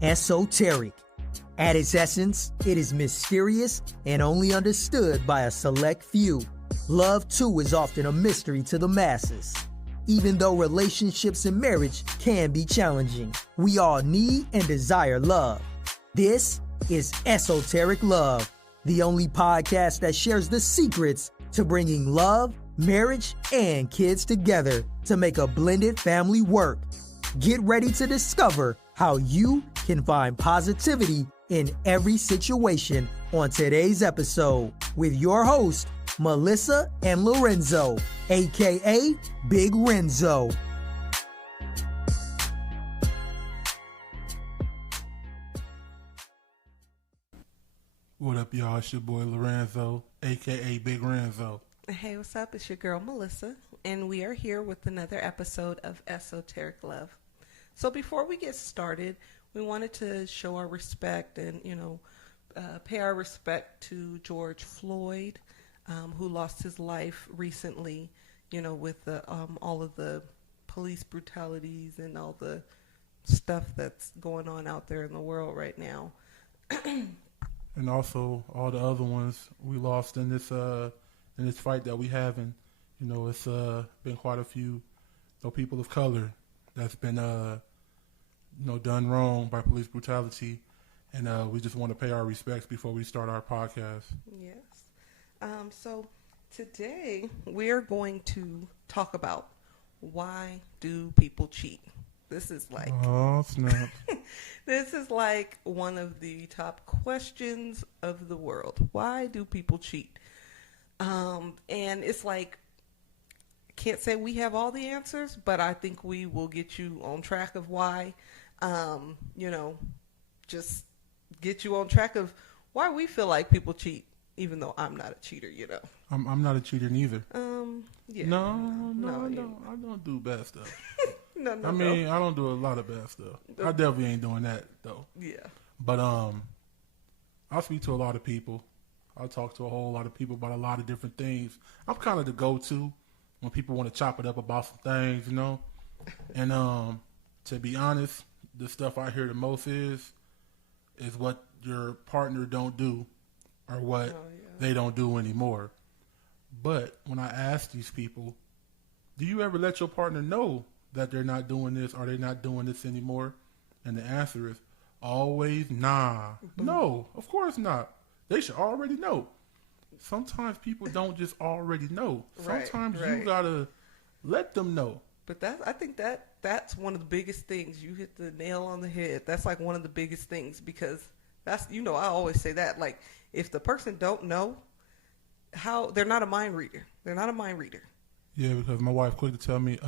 Esoteric. At its essence, it is mysterious and only understood by a select few. Love, too, is often a mystery to the masses. Even though relationships and marriage can be challenging, we all need and desire love. This is Esoteric Love, the only podcast that shares the secrets to bringing love, marriage, and kids together to make a blended family work. Get ready to discover how you can find positivity in every situation on today's episode with your host, Melissa and Lorenzo, aka Big Renzo. What up, y'all? It's your boy Lorenzo, aka Big Renzo. Hey, what's up? It's your girl Melissa, and we are here with another episode of Esoteric Love. So before we get started, we wanted to show our respect and, pay our respect to George Floyd, who lost his life recently, with the all of the police brutalities and all the stuff that's going on out there in the world right now. And also all the other ones we lost in this fight that we having. It's been quite a few people of color that's been done wrong by police brutality, and we just want to pay our respects before we start our podcast. Yes. So today we are going to talk about why do people cheat. This is like snap. This is like one of the top questions of the world. Why do people cheat? And it's like, can't say we have all the answers, but I think we will get you on track of why. Just get you on track of why we feel like people cheat, even though I'm not a cheater. I'm not a cheater neither. Yeah. No, I don't do bad stuff. No. I don't do a lot of bad stuff. I definitely ain't doing that though. Yeah. But I speak to a lot of people. I talk to a whole lot of people about a lot of different things. I'm kind of the go-to when people want to chop it up about some things, And to be honest, the stuff I hear the most is what your partner don't do or what they don't do anymore. But when I ask these people, do you ever let your partner know that they're not doing this or they're not doing this anymore? And the answer is always nah. No, of course not. They should already know. Sometimes people don't just already know. Sometimes you gotta let them know. But I think that's one of the biggest things. You hit the nail on the head. That's like one of the biggest things, because that's, I always say that, like, if the person don't know how, they're not a mind reader. They're not a mind reader. Yeah, because my wife quick to tell me,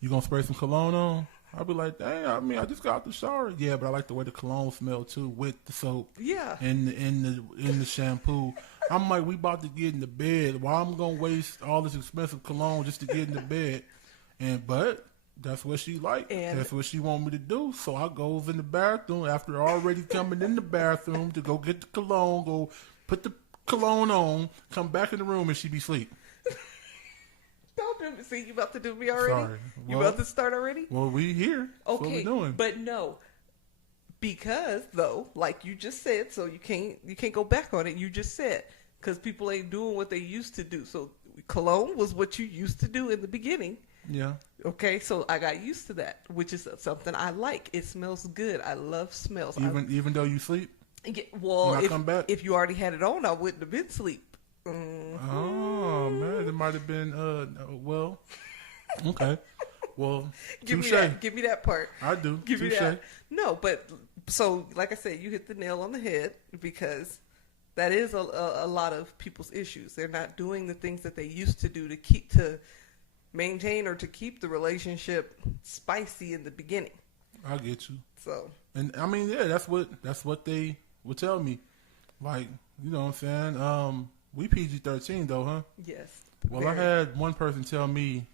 you gonna spray some cologne on? I'll be like, dang, I just got out the shower. Yeah, but I like the way the cologne smell too, with the soap. Yeah. And in the shampoo. I'm like, we about to get in the bed. Why I'm gonna waste all this expensive cologne just to get in the bed? But that's what she like. And that's what she want me to do. So I goes in the bathroom after already coming in the bathroom to go get the cologne, go put the cologne on, come back in the room, and she be asleep. Don't do me. See, you about to do me already? Sorry. You about to start already? Well, we here. That's okay, what we doing. But no. Because, though, like you just said, so you can't go back on it. You just said, because people ain't doing what they used to do. So cologne was what you used to do in the beginning. Yeah. Okay, so I got used to that, which is something I like. It smells good. I love smells. Even though you sleep? Yeah, well, when I come back? If you already had it on, I wouldn't have been asleep. Oh, man, it might have been, well, okay. Well, give me that part. I do. Give me that. No, but, so, like I said, you hit the nail on the head, because that is a lot of people's issues. They're not doing the things that they used to do to maintain or to keep the relationship spicy in the beginning. I get you. So, and I mean, yeah, that's what they would tell me. Like, you know what I'm saying? We PG-13 though, huh? Yes. Well, I had one person tell me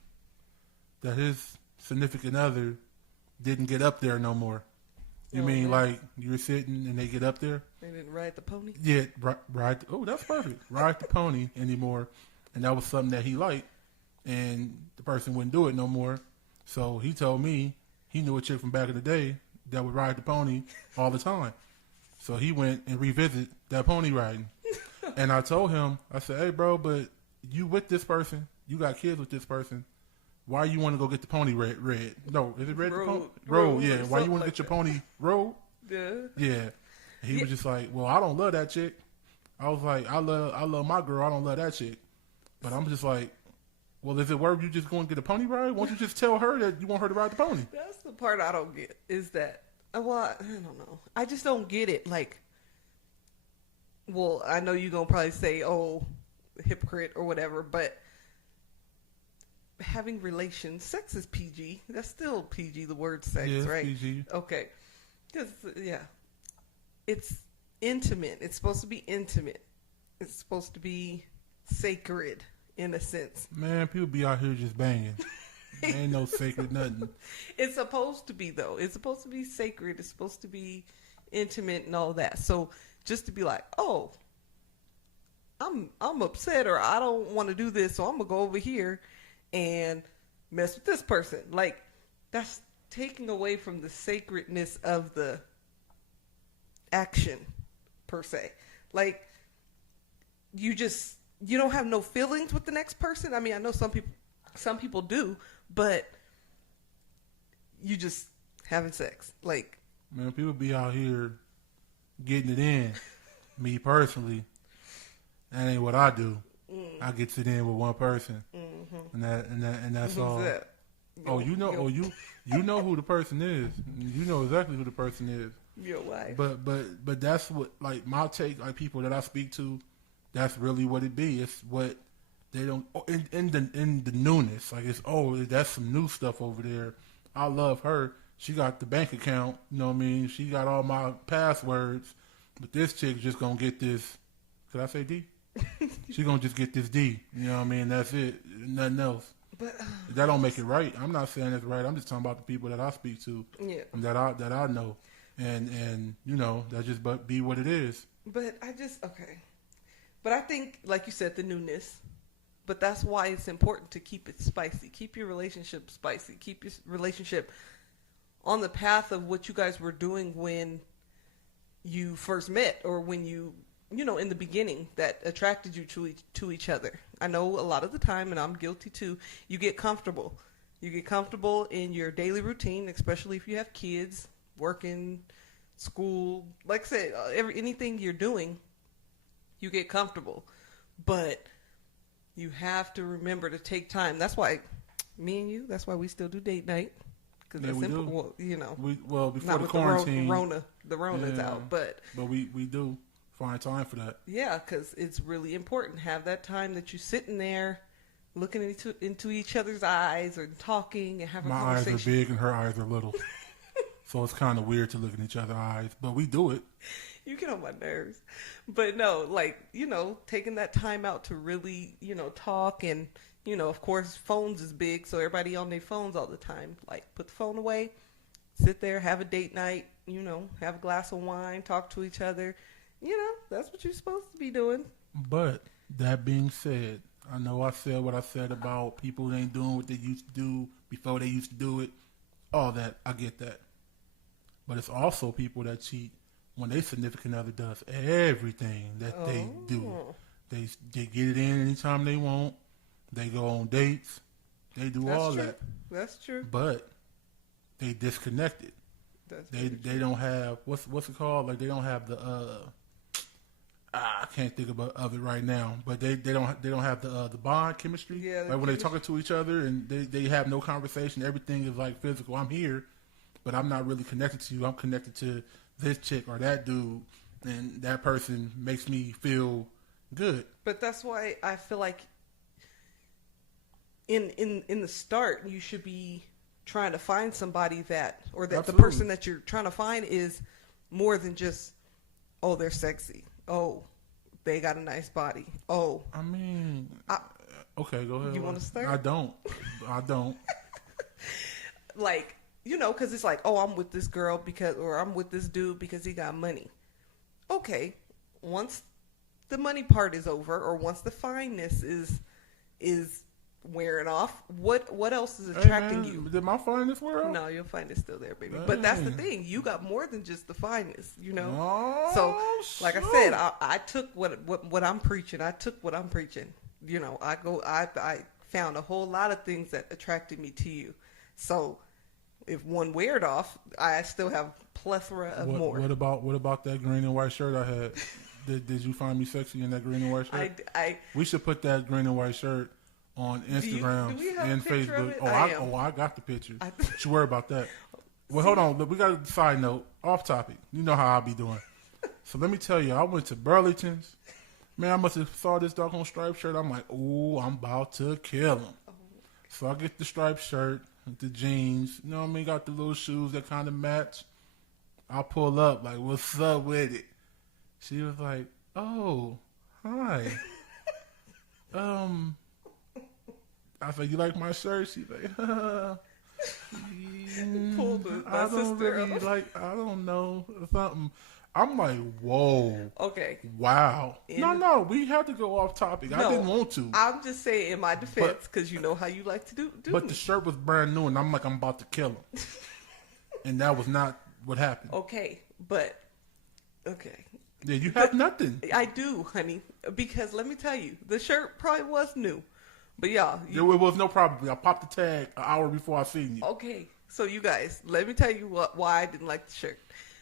that his significant other didn't get up there no more. You mean like you're sitting and they get up there? They didn't ride the pony? Yeah, ride. Oh, that's perfect. Ride the pony anymore. And that was something that he liked. And the person wouldn't do it no more. So he told me he knew a chick from back in the day that would ride the pony all the time. So he went and revisited that pony riding. And I told him, I said, hey, bro, but you with this person, you got kids with this person. Why you want to go get the pony red? No, is it red? Road, yeah. Why you want to get your pony road? Yeah. Yeah. And he was just like, well, I don't love that chick. I was like, I love my girl. I don't love that chick. But I'm just like, well, is it worth you just going to get a pony ride? Why don't you just tell her that you want her to ride the pony? That's the part I don't get, is that, well, I don't know. I just don't get it. Like, well, I know you're going to probably say, oh, hypocrite or whatever, but having relations, sex is PG. That's still PG, the word sex, yeah, right? PG. Okay. Because, yeah, it's intimate. It's supposed to be intimate. It's supposed to be sacred in a sense. Man, people be out here just banging. Ain't no sacred nothing. It's supposed to be, though. It's supposed to be sacred. It's supposed to be intimate and all that. So just to be like, oh, I'm upset, or I don't want to do this, so I'm going to go over here and mess with this person. Like, that's taking away from the sacredness of the action, per se. Like, you don't have no feelings with the next person. I mean, I know some people do, but you just having sex. Like, man, people be out here getting it in. Me personally, that ain't what I do. I get it in with one person, and that's who's all. that? Oh, you know, you know who the person is. You know exactly who the person is. Your wife. But that's what, like, my take, like, people that I speak to, that's really what it be. It's what they don't, in the newness. Like, it's, oh, that's some new stuff over there. I love her. She got the bank account. You know what I mean? She got all my passwords. But this chick just gonna get this. Could I say D? She gonna just get this D. You know what I mean? That's it. Nothing else. But that don't make it right. I'm not saying it's right. I'm just talking about the people that I speak to. Yeah. And that I know. And you know, that just be what it is. But But I think, like you said, the newness. But that's why it's important to keep it spicy. Keep your relationship spicy. Keep your relationship on the path of what you guys were doing when you first met, or when you know, in the beginning, that attracted you to each other. I know a lot of the time, and I'm guilty too, you get comfortable. You get comfortable in your daily routine, especially if you have kids, working, school. Like I said, anything you're doing, you get comfortable. But you have to remember to take time. That's why me and you, that's why we still do date night. Because yeah, that's simple. do. Well, you know. Before not the with quarantine. The Rona's out. But we do find time for that. Yeah, because it's really important. Have that time that you're sitting there looking into each other's eyes, or talking and having a conversation. My eyes are big and her eyes are little. So it's kind of weird to look in each other's eyes. But we do it. You get on my nerves. But no, like, you know, taking that time out to really, you know, talk. And, you know, of course, phones is big, so everybody on their phones all the time. Like, put the phone away, sit there, have a date night, you know, have a glass of wine, talk to each other. You know, that's what you're supposed to be doing. But that being said, I know I said what I said about people ain't doing what they used to do before they used to do it. All that, I get that. But it's also people that cheat when their significant other does everything that they do. They get it in anytime they want. They go on dates. They do all that. That's true. But they disconnected. They don't have what's it called? Like, they don't have the I can't think of it right now. But they don't have the bond chemistry. Yeah. Like, when they're talking to each other and they have no conversation. Everything is like physical. I'm here, but I'm not really connected to you. I'm connected to this chick or that dude, and that person makes me feel good. But that's why I feel like in the start, you should be trying to find somebody that, or that Absolutely. the person that you're trying to find is more than just, oh, they're sexy. Oh, they got a nice body. Oh. I mean, okay, go ahead. You want to start? I don't. Like, you know, because it's like, oh, I'm with this girl or I'm with this dude because he got money. Okay, once the money part is over, or once the fineness is wearing off. What else is Hey, attracting man, you? did my finest wear off? No, you'll find it still there, baby. But that's the Dang. thing. You got more than just the fineness, you know. Oh, So, like I said, I took what I'm preaching. I took what I'm preaching. You know, I found a whole lot of things that attracted me to you. So, if one weared off, I still have plethora of more. What about that green and white shirt I had? Did you find me sexy in that green and white shirt? We should put that green and white shirt on Instagram do we have and a picture of Facebook. it? I got the picture. Don't you worry about that. Well, hold on. Look, we got a side note, off topic. You know how I be doing. So let me tell you, I went to Burlington's. Man, I must have saw this doggone striped shirt. I'm like, oh, I'm about to kill him. So I get the striped shirt, the jeans. You know what I mean? Got the little shoes that kind of match. I pull up like, what's up with it? She was like, oh, hi. I was like, you like my shirt? She's like, Pulled I don't know, something. I'm like, whoa. Okay. Wow. No, we had to go off topic. I didn't want to. I'm just saying in my defense, because you know how you like to do But the shirt was brand new, and I'm like, I'm about to kill him. And that was not what happened. Okay. Yeah, you have nothing. I do, honey, because let me tell you, the shirt probably was new. But y'all, There was no problem. I popped the tag an hour before I seen you. Okay, so you guys, let me tell you why I didn't like the shirt.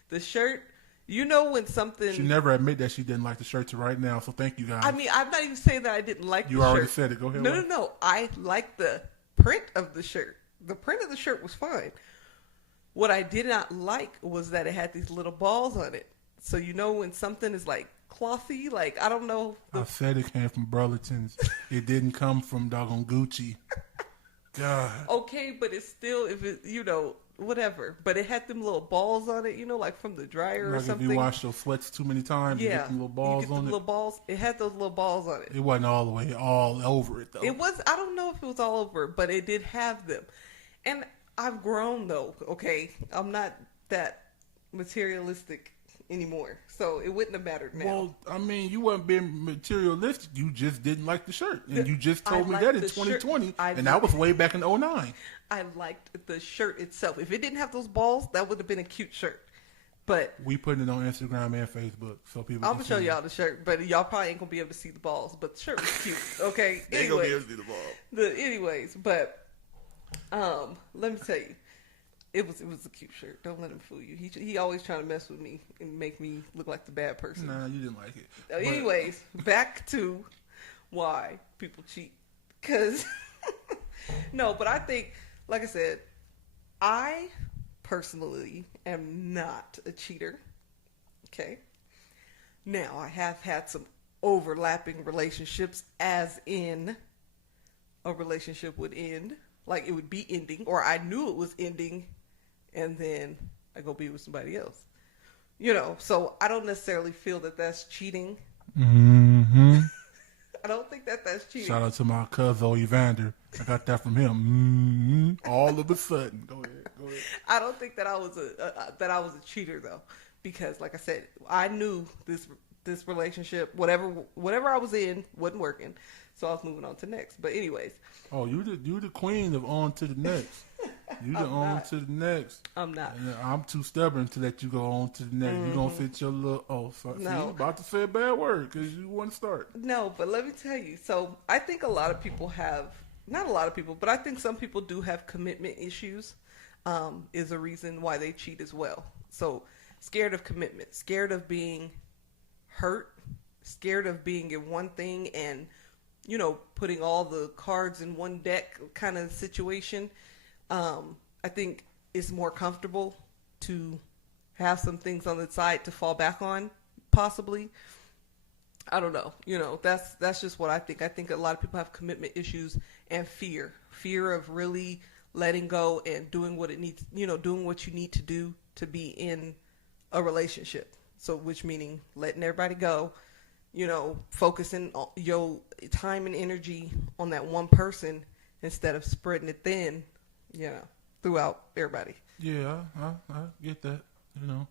The shirt, you know when something... She never admit that she didn't like the shirt to right now, so thank you guys. I mean, I'm not even saying that I didn't like the shirt. You already said it. Go ahead. No. I liked the print of the shirt. The print of the shirt was fine. What I did not like was that it had these little balls on it. So you know when something is like clothy, like I don't know. I said it came from Burlington's. It didn't come from doggone Gucci. God. Okay, but it's still, if it, you know, whatever. But it had them little balls on it, you know, like from the dryer or Like something. if you wash your sweats too many times, you get them little balls you get on the it. little balls. It had those little balls on it. It wasn't all the way all over it though. It was. I don't know if it was all over, but it did have them. And I've grown though. Okay, I'm not that materialistic anymore, so it wouldn't have mattered now. Well, I mean, you weren't being materialistic. You just didn't like the shirt, and you just told me that in 2020, and that was way back in 2009. I liked the shirt itself. If it didn't have those balls, that would have been a cute shirt. But we putting it on Instagram and Facebook, so people. I'm gonna show y'all the shirt, but y'all probably ain't gonna be able to see the balls. But the shirt was cute. Okay, they gonna be able to see the balls. Anyways, but let me tell you. It was a cute shirt. Don't let him fool you. He always trying to mess with me and make me look like the bad person. Nah, you didn't like it. Anyways, back to why people cheat. Because, no, but I think, like I said, I personally am not a cheater. Okay? Now, I have had some overlapping relationships, as in a relationship would end. Like, it would be ending, or I knew it was ending, and then I go be with somebody else. You know, so I don't necessarily feel that that's cheating. Mm-hmm. I don't think that that's cheating. Shout out to my cousin Evander. I got that from him. Mm-hmm. All of a sudden. Go ahead. I don't think that I was a cheater though, because like I said, I knew this relationship, whatever I was in, wasn't working, so I was moving on to next. But anyways. Oh, you the queen of on to the next. You the on to the next. I'm not. And I'm too stubborn to let you go on to the next. Mm-hmm. You gonna fit your little. Oh, sorry. No. See, you about to say a bad word because you want to start. No, but let me tell you. So I think a lot of people have, not a lot of people, but I think some people do have commitment issues. Is a reason why they cheat as well. So scared of commitment, scared of being hurt, scared of being in one thing and, you know, putting all the cards in one deck kind of situation. I think it's more comfortable to have some things on the side to fall back on, possibly. I don't know. You know, that's just what I think. I think a lot of people have commitment issues and fear of really letting go and doing what it needs, you know, doing what you need to do to be in a relationship. So, which meaning letting everybody go, you know, focusing your time and energy on that one person instead of spreading it thin, you know, throughout everybody. Yeah, I get that. You know,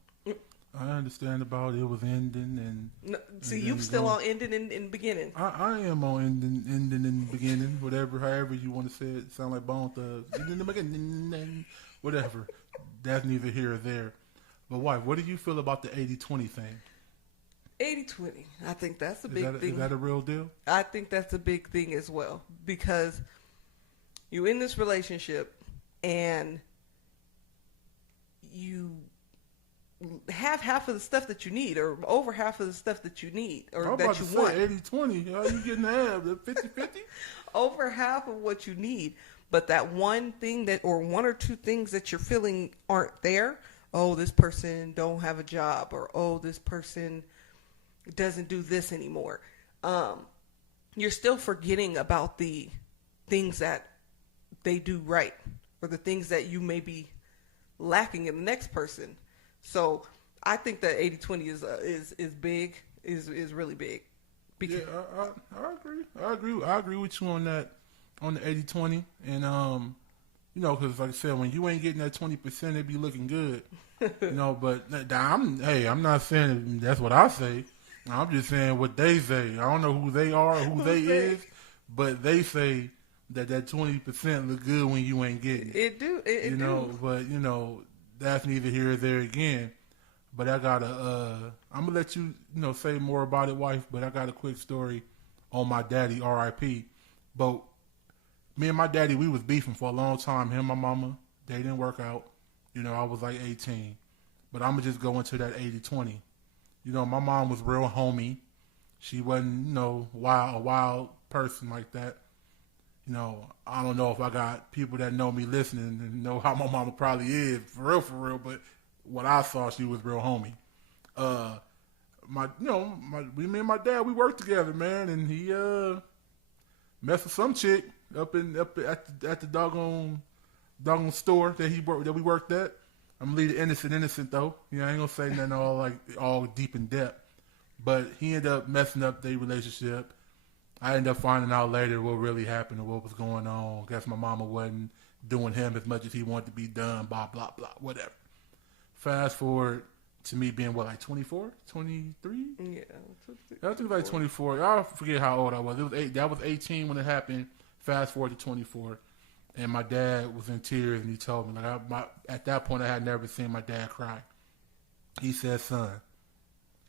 I understand about it was ending and. No, see, and you then still going. on ending in beginning. I am on ending in the beginning, whatever, however you want to say it. Sound like Bone Thugs. Ending in the beginning, whatever. That's neither here or there. But wife, what do you feel about the 80-20 thing? 80-20. I think that's a big thing. Is that a real deal? I think that's a big thing as well, because you in this relationship and you have half of the stuff that you need, or over half of the stuff that you need, or I'm that about you to want. say 80-20. How you getting half? 50-50? Over half of what you need. But that one thing that, or one or two things that you're feeling aren't there. Oh, this person don't have a job, or oh, this person doesn't do this anymore. You're still forgetting about the things that they do right, or the things that you may be lacking in the next person. So I think that 80-20 is big, is really big. Yeah, I agree. I agree with you on that, on the 80-20. And you know, because like I said, when you ain't getting that 20%, it be looking good. You know, but I'm not saying that's what I say. I'm just saying what they say. I don't know who they are or who they is, but they say that 20% look good when you ain't getting it. It do. You know, but you know, that's neither here or there again. But I got I'm gonna let you say more about it, wife. But I got a quick story on my daddy, R.I.P. But me and my daddy, we was beefing for a long time. Him and my mama, they didn't work out. You know, I was like 18. But I'm gonna just go into that 80-20. You know, my mom was real homey. She wasn't, a wild person like that. You know, I don't know if I got people that know me listening and know how my mama probably is, for real, but what I saw, she was real homey. Me and my dad, we worked together, man, and he messed with some chick up at the doggone store that we worked at. I'm gonna leave the innocent though. You know, I ain't gonna say nothing all deep in depth. But he ended up messing up their relationship. I ended up finding out later what really happened or what was going on. Guess my mama wasn't doing him as much as he wanted to be done, blah, blah, blah, whatever. Fast forward to me being, 24? 23? Yeah. I think like 24. I forget how old I was. That was 18 when it happened. Fast forward to 24. And my dad was in tears and he told me, at that point I had never seen my dad cry. He said, son,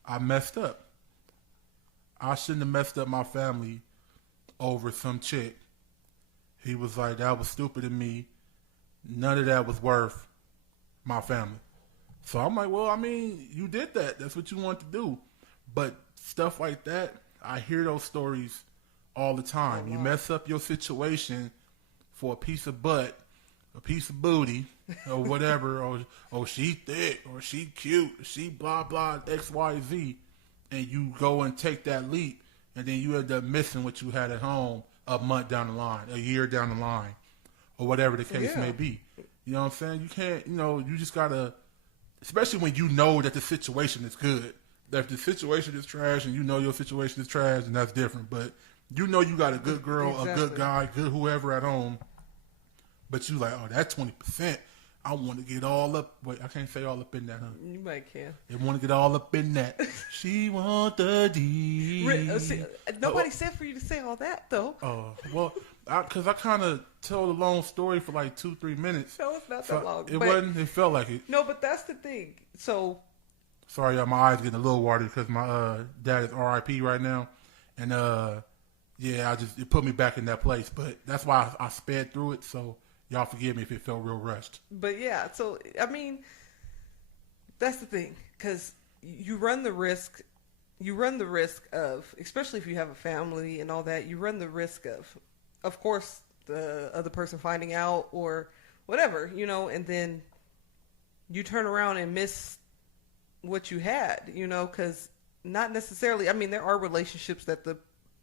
I messed up. I shouldn't have messed up my family over some chick. He was like, that was stupid of me. None of that was worth my family. So I'm like, well, I mean, you did that. That's what you want to do. But stuff like that, I hear those stories all the time. You mess up your situation for a piece of butt, a piece of booty, or whatever, or she thick, or she cute, she blah, blah, X, Y, Z. And you go and take that leap, and then you end up missing what you had at home a month down the line, a year down the line, or whatever the case may be. You know what I'm saying? You can't, you just gotta, especially when you know that the situation is good. That if the situation is trash and you know your situation is trash, then that's different. But you know you got a good girl, a good guy, good whoever at home, but you like, oh, that 20%. I want to get all up. Wait, I can't say all up in that, huh? You might can. They want to get all up in that. She want the D. Nobody said for you to say all that, though. Oh, well, because I kind of told a long story for like 2-3 minutes. No, it's not that long. It wasn't. It felt like it. No, but that's the thing. So. Sorry, y'all, my eyes getting a little watery because my dad is R.I.P. right now. And, it put me back in that place. But that's why I sped through it, so. Y'all forgive me if it felt real rushed. But yeah, so, I mean, that's the thing. Because you run the risk of, especially if you have a family and all that, you run the risk of course, the other person finding out or whatever, and then you turn around and miss what you had, because not necessarily, I mean, there are relationships that the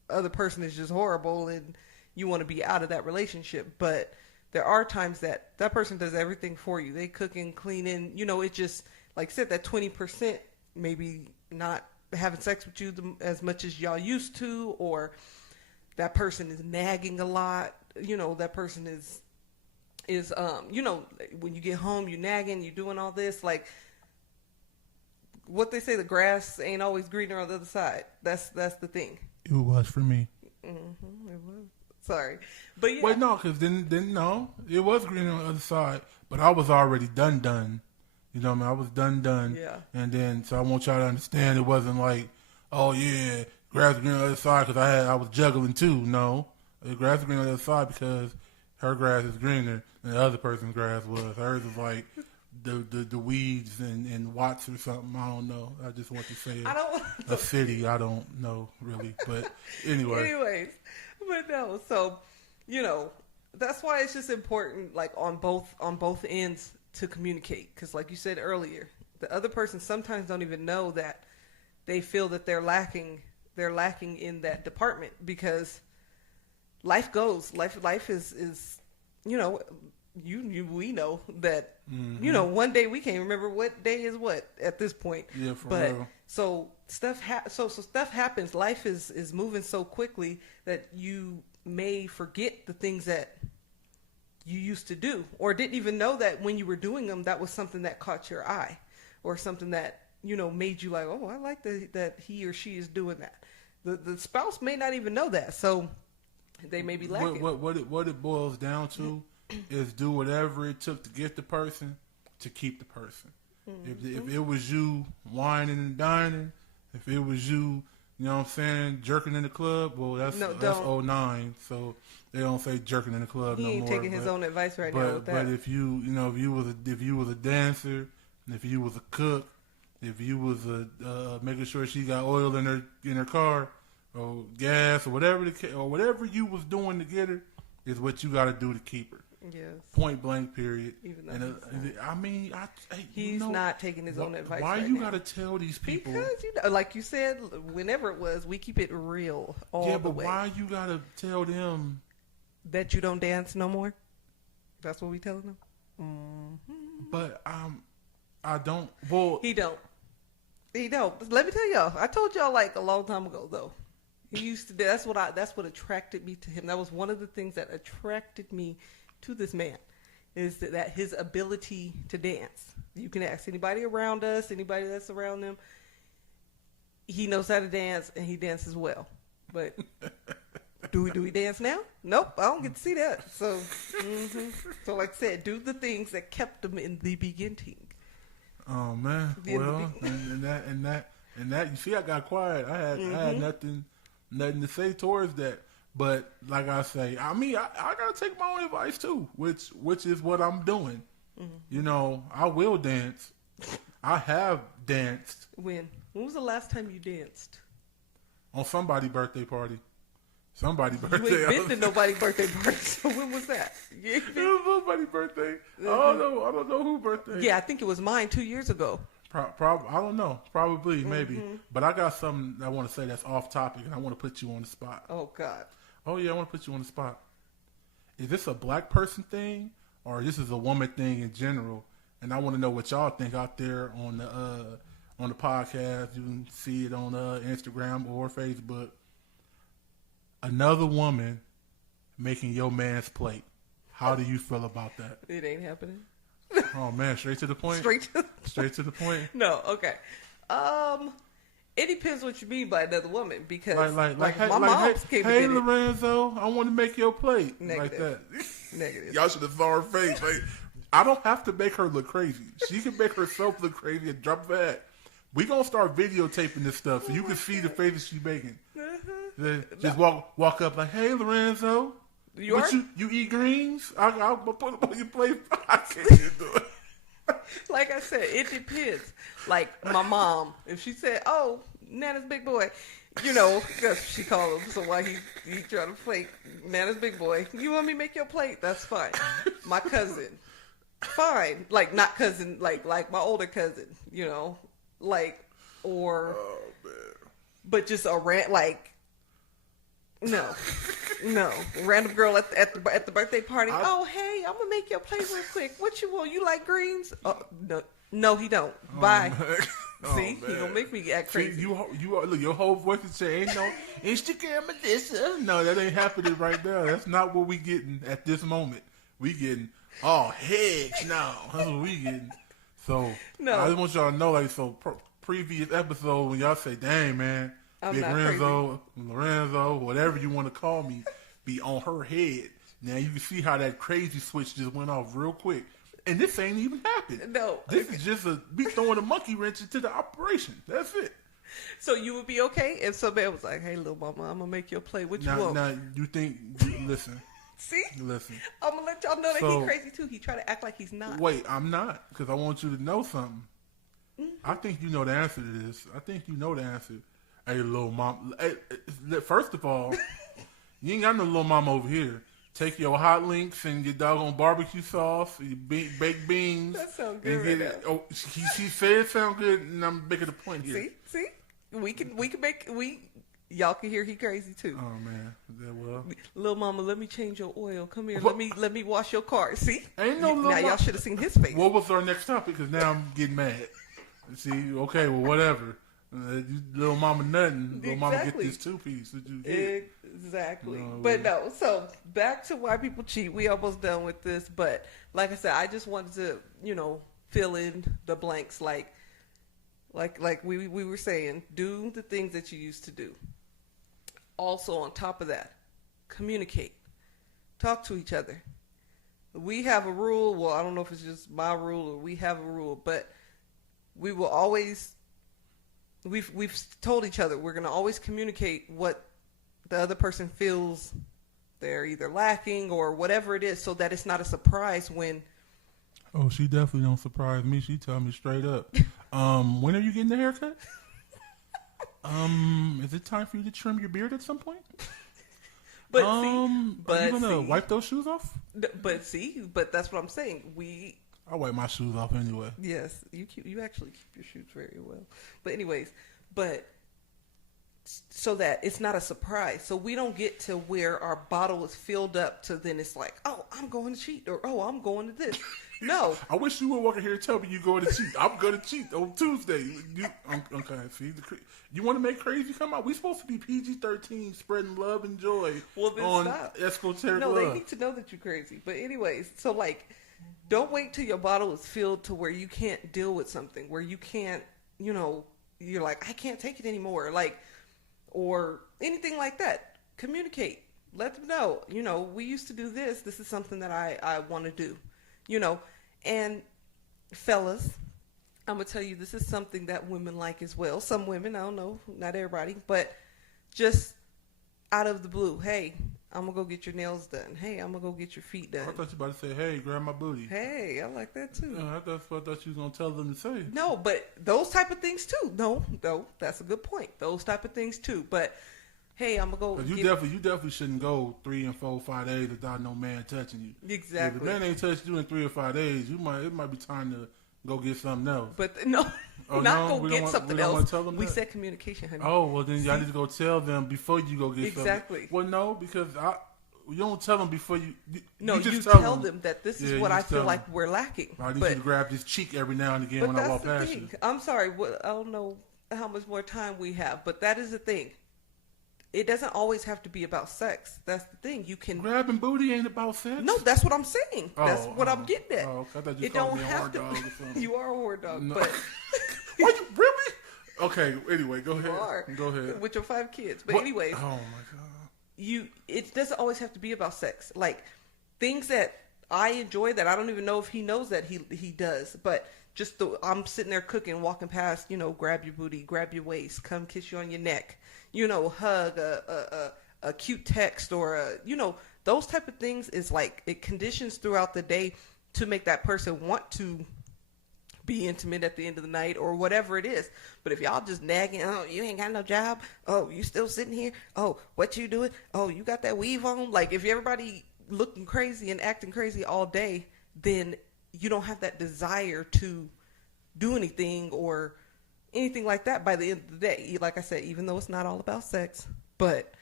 other person is just horrible and you want to be out of that relationship, but there are times that person does everything for you. They cooking, cleaning, it just, like I said, that 20% maybe not having sex with you as much as y'all used to, or that person is nagging a lot. That person is when you get home, you nagging, you doing all this. Like, what they say, the grass ain't always greener on the other side. That's the thing. It was for me. Mm-hmm, it was. Sorry, but yeah. Wait, no, because then no, it was green on the other side, but I was already done. You know what I mean? I was done. Yeah. And then, so I want y'all to understand, it wasn't like, oh yeah, grass is green on the other side because I was juggling too. No, the grass is green on the other side because her grass is greener than the other person's grass was. Hers was like the weeds and watts or something. I don't know. I just want to say a city. I don't know really, but anyway. Anyways, but no. So, that's why it's just important, like on both ends, to communicate. Because, like you said earlier, the other person sometimes don't even know that they feel that they're lacking in that department, because life goes. Life is we know that, one day we can't remember what day is what at this point. Yeah, for real. So stuff stuff happens. Life is moving so quickly that you may forget the things that you used to do, or didn't even know that when you were doing them, that was something that caught your eye, or something that, made you like, oh, I like that he or she is doing that. The spouse may not even know that, so they may be lacking. What it boils down to is do whatever it took to get the person to keep the person. Mm-hmm. If it was you whining and dining, if it was you, you know what I'm saying, jerking in the club, well, that's 09, so they don't say jerking in the club no more. He ain't taking his own advice now with that. But if you was a dancer, if you was a cook, if you was making sure she got oil in her car or gas or whatever you was doing to get her, is what you got to do to keep her. Yes. Point blank. Period. Even though he's not taking his own advice. Why you got to tell these people? Because like you said, whenever it was, we keep it real all the way. Yeah, but why you got to tell them that you don't dance no more? That's what we telling them. Mm-hmm. But I don't. Well, he don't. Let me tell y'all. I told y'all like a long time ago though. He used to. That's what attracted me to him. That was one of the things that attracted me to this man, is that his ability to dance. You can ask anybody around us, anybody that's around them. He knows how to dance, and he dances well. But do we dance now? Nope, I don't get to see that. So, so like I said, do the things that kept him in the beginning. Oh man, well, and that you see, I got quiet. I had nothing to say towards that. But like I say, I gotta take my own advice too, which is what I'm doing. Mm-hmm. I will dance. I have danced. When was the last time you danced? On somebody's birthday party. Somebody's birthday. You ain't been to nobody's birthday party. So when was that? It was nobody's birthday. Mm-hmm. I don't know whose birthday. Yeah, I think it was mine 2 years ago. I don't know. Probably, maybe. But I got something I want to say that's off topic, and I want to put you on the spot. Oh, God. Oh, yeah, I want to put you on the spot. Is this a black person thing, or this is a woman thing in general? And I want to know what y'all think out there on the podcast. You can see it on Instagram or Facebook. Another woman making your man's plate. How do you feel about that? It ain't happening. Oh man, straight to the point. Straight to the point. No, okay. It depends what you mean by another woman, because my mom's hey Lorenzo, I want to make your plate. Negative. Like that. Negative. Y'all should have saw her face. Like, I don't have to make her look crazy. She can make herself look crazy and drop a hat. We gonna start videotaping this stuff so you can see the faces she's making. Just walk up like, hey Lorenzo. You eat greens? I'll put them on your plate. I can't do it. Like I said, it depends. Like my mom, if she said, "Oh, Nana's big boy," because she called him. So why he trying to plate Nana's big boy? You want me to make your plate? That's fine. My cousin, fine. Like not cousin, like my older cousin. Or. Oh man. But just a No, random girl at the birthday party. Oh, hey, I'm gonna make your plate real quick. What you want? You like greens? Oh, no, he don't. Bye. See, he gonna make me act crazy. See, you look, your whole voice is saying, "Ain't no Instagram Melissa." No, that ain't happening right now. That's not what we getting at this moment. We getting, oh heck no, that's what we getting. So no. I just want y'all to know, previous episode when y'all say, "Dang man, Big Renzo, Lorenzo, whatever you want to call me, be on her head." Now you can see how that crazy switch just went off real quick. And this ain't even happened. No. This is just me throwing a monkey wrench into the operation. That's it. So you would be okay if somebody was like, "Hey, little mama, I'm going to make you a play. What you want?" Now, you think, listen. See? Listen. I'm going to let y'all know that he's crazy too. He try to act like he's not. Wait, I'm not. Because I want you to know something. Mm-hmm. I think you know the answer to this. I think you know the answer. Hey, little mom. Hey, first of all, you ain't got no little mama over here. Take your hot links and your doggone barbecue sauce, your baked beans. That sounds good. She said it sound good, and I'm making a point here. See, we can make y'all can hear he crazy too. Oh man, that well. Little mama, let me change your oil. Come here, let me wash your car. See, ain't no little now y'all should have seen his face. What was our next topic? Because now I'm getting mad. See, okay, well whatever. Little mama nothing. Little mama get this 2-piece that you get. Exactly. But no, so back to why people cheat. We almost done with this, but like I said, I just wanted to, fill in the blanks like we were saying, do the things that you used to do. Also on top of that, communicate. Talk to each other. We have a rule, well, I don't know if it's just my rule or we have a rule, but we will always We've told each other we're going to always communicate what the other person feels they're either lacking or whatever it is, so that it's not a surprise when. Oh, she definitely don't surprise me. She tell me straight up. When are you getting the haircut? Is it time for you to trim your beard at some point? But are you gonna wipe those shoes off? But that's what I'm saying. I wipe my shoes off anyway. Yes, you actually keep your shoes very well. But anyways, so that it's not a surprise. So we don't get to where our bottle is filled up to then it's like, oh, I'm going to cheat or oh, I'm going to this. No. I wish you would walk in here and tell me you're going to cheat. I'm going to cheat on Tuesday. Okay, see, you want to make crazy come out? We supposed to be PG-13, spreading love and joy on Esoteric Love. No, they need to know that you're crazy. But anyways, so don't wait till your bottle is filled to where you can't deal with something, where you can't, you're like, I can't take it anymore, or anything like that. Communicate. Let them know, we used to do this. This is something that I want to do, and fellas, I'm going to tell you, this is something that women like as well. Some women, I don't know, not everybody, but just out of the blue, hey, I'm going to go get your nails done. Hey, I'm going to go get your feet done. I thought you were about to say, hey, grab my booty. Hey, I like that too. I thought you were going to tell them to say. No, but those type of things too. No, that's a good point. Those type of things too. But, hey, I'm going to go. You definitely shouldn't go 3 and 4, 5 days without no man touching you. Exactly. If the man ain't touched you in 3 or 5 days, it might be time to go get something else. But no, go get something else. We said communication, honey. Oh, well then y'all need to go tell them before you go get something. Exactly. Well, no, because you don't tell them before you. No, you just tell them that this is what I feel like we're lacking. I need you to grab this cheek every now and again when I walk past you. I'm sorry, I don't know how much more time we have, but that is the thing. It doesn't always have to be about sex. That's the thing. You can grabbing booty ain't about sex. No, that's what I'm saying. That's what I'm getting at. I thought you it called don't me a have whore to. Dog or something. You are a whore dog, no. but why you really? Okay. Anyway, go ahead. You are. Go ahead with your 5 kids. But anyways, oh my god. It doesn't always have to be about sex. Like things that I enjoy that I don't even know if he knows that he does, but just I'm sitting there cooking, walking past, grab your booty, grab your waist, come kiss you on your neck, hug a cute text or those type of things is like it conditions throughout the day to make that person want to be intimate at the end of the night or whatever it is. But if y'all just nagging, oh, you ain't got no job, oh, you still sitting here, oh, what you doing, oh, you got that weave on, like if everybody looking crazy and acting crazy all day, then you don't have that desire to do anything or anything like that by the end of the day. Like I said, even though it's not all about sex, but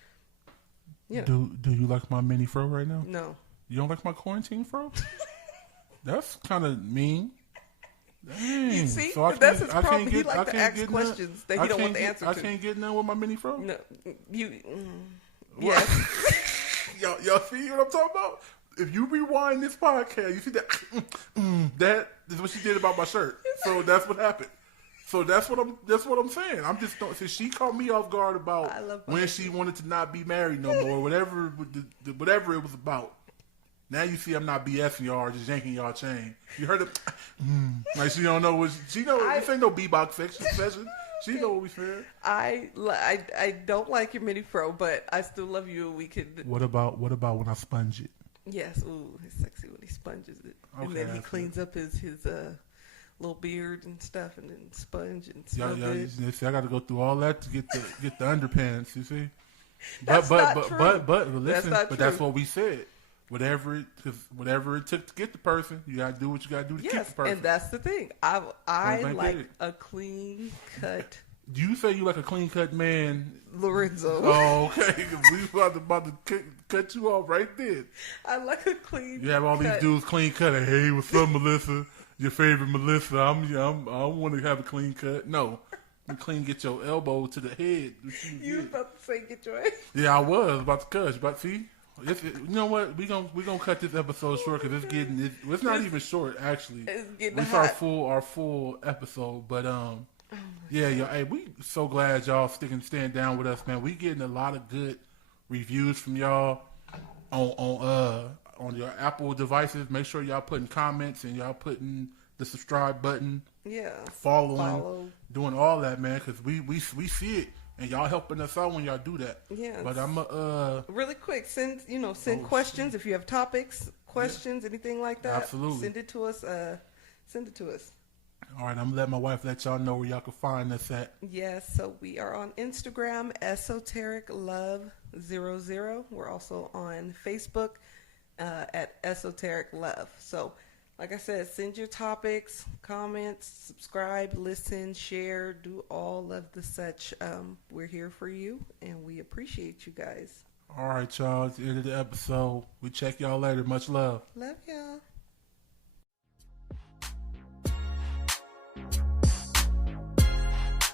do you like my mini fro right now? No. You don't like my quarantine fro? That's kind of mean. Dang. You see, so that's his problem. He likes to ask questions that he don't want the answer to. I can't get none with my mini fro? No. Yes. Y'all see what I'm talking about? If you rewind this podcast, you see that that is what she did about my shirt. So that's what happened. So that's what I'm saying. I'm just don't. So she caught me off guard about when she wanted to not be married no more, whatever it was about. Now you see, I'm not BSing y'all or just yanking y'all chain. You heard it? Like she don't know what she know. This ain't no bebox session. She know what we said. I don't like your mini fro, but I still love you. And we could. What about when I sponge it? Yes, ooh, it's sexy when he sponges it, and then he cleans up his little beard and stuff, and then sponge and smell good. You see, I got to go through all that to get the underpants. You see, but listen, that's what we said. Whatever it took to get the person, you gotta do what you gotta do to keep the person. And that's the thing. I like a clean cut. Do you say you like a clean cut man, Lorenzo? Oh, okay. We about to cut you off right there. I like a clean. You have all these dudes clean cut. Hey, what's up, Melissa? Your favorite Melissa? I want to have a clean cut. No, clean. Get your elbow to the head. You was about to say get your head. Yeah, I was about to cut. But see. You know what? We gonna cut this episode short because it's not even short actually. It's getting It's hot. our full episode, but yeah, y'all. Hey, we so glad y'all staying down with us, man. We getting a lot of good reviews from y'all on your Apple devices. Make sure y'all putting comments and y'all putting the subscribe button. Yeah, following, doing all that, man, because we see it. And y'all helping us out when y'all do that. Yeah. But I'm really quick. Send questions if you have topics, questions, anything like that. Absolutely. Send it to us. All right. I'm gonna let my wife let y'all know where y'all can find us at. Yes. So we are on Instagram, Esoteric Love 00. We're also on Facebook at Esoteric Love. So. Like I said, send your topics, comments, subscribe, listen, share, do all of the such. We're here for you, and we appreciate you guys. All right, y'all. It's the end of the episode. We check y'all later. Much love. Love y'all.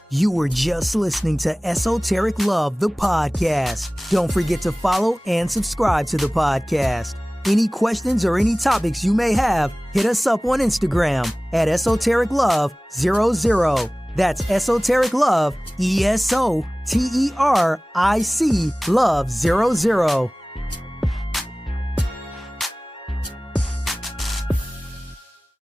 You were just listening to Esoteric Love, the podcast. Don't forget to follow and subscribe to the podcast. Any questions or any topics you may have, hit us up on Instagram at Esoteric Love 00. That's Esoteric Love, ESOTERIC Love 00.